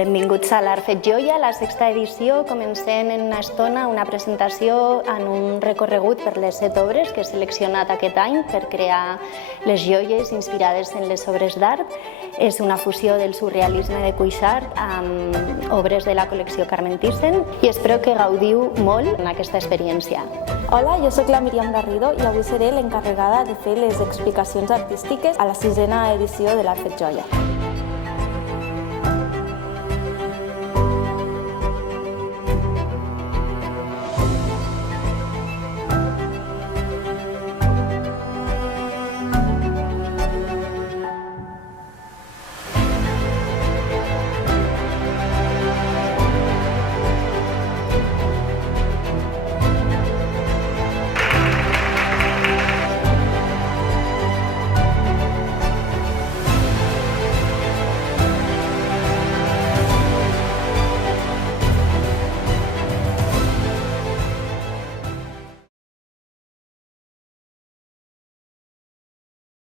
Benvinguts a l'Art Fet Joia, la sexta edició. Comencem en una estona una presentació en un recorregut per les 7 obres que he seleccionat aquest any per crear les joies inspirades en les obres d'art. És una fusió del surrealisme de Cuixart amb obres de la col·lecció Carmen Thyssen i espero que gaudiu molt en aquesta experiència. Hola, jo sóc la Míriam Garrido i avui seré l'encarregada de fer les explicacions artístiques a la 6a edició de l'Art Fet Joia.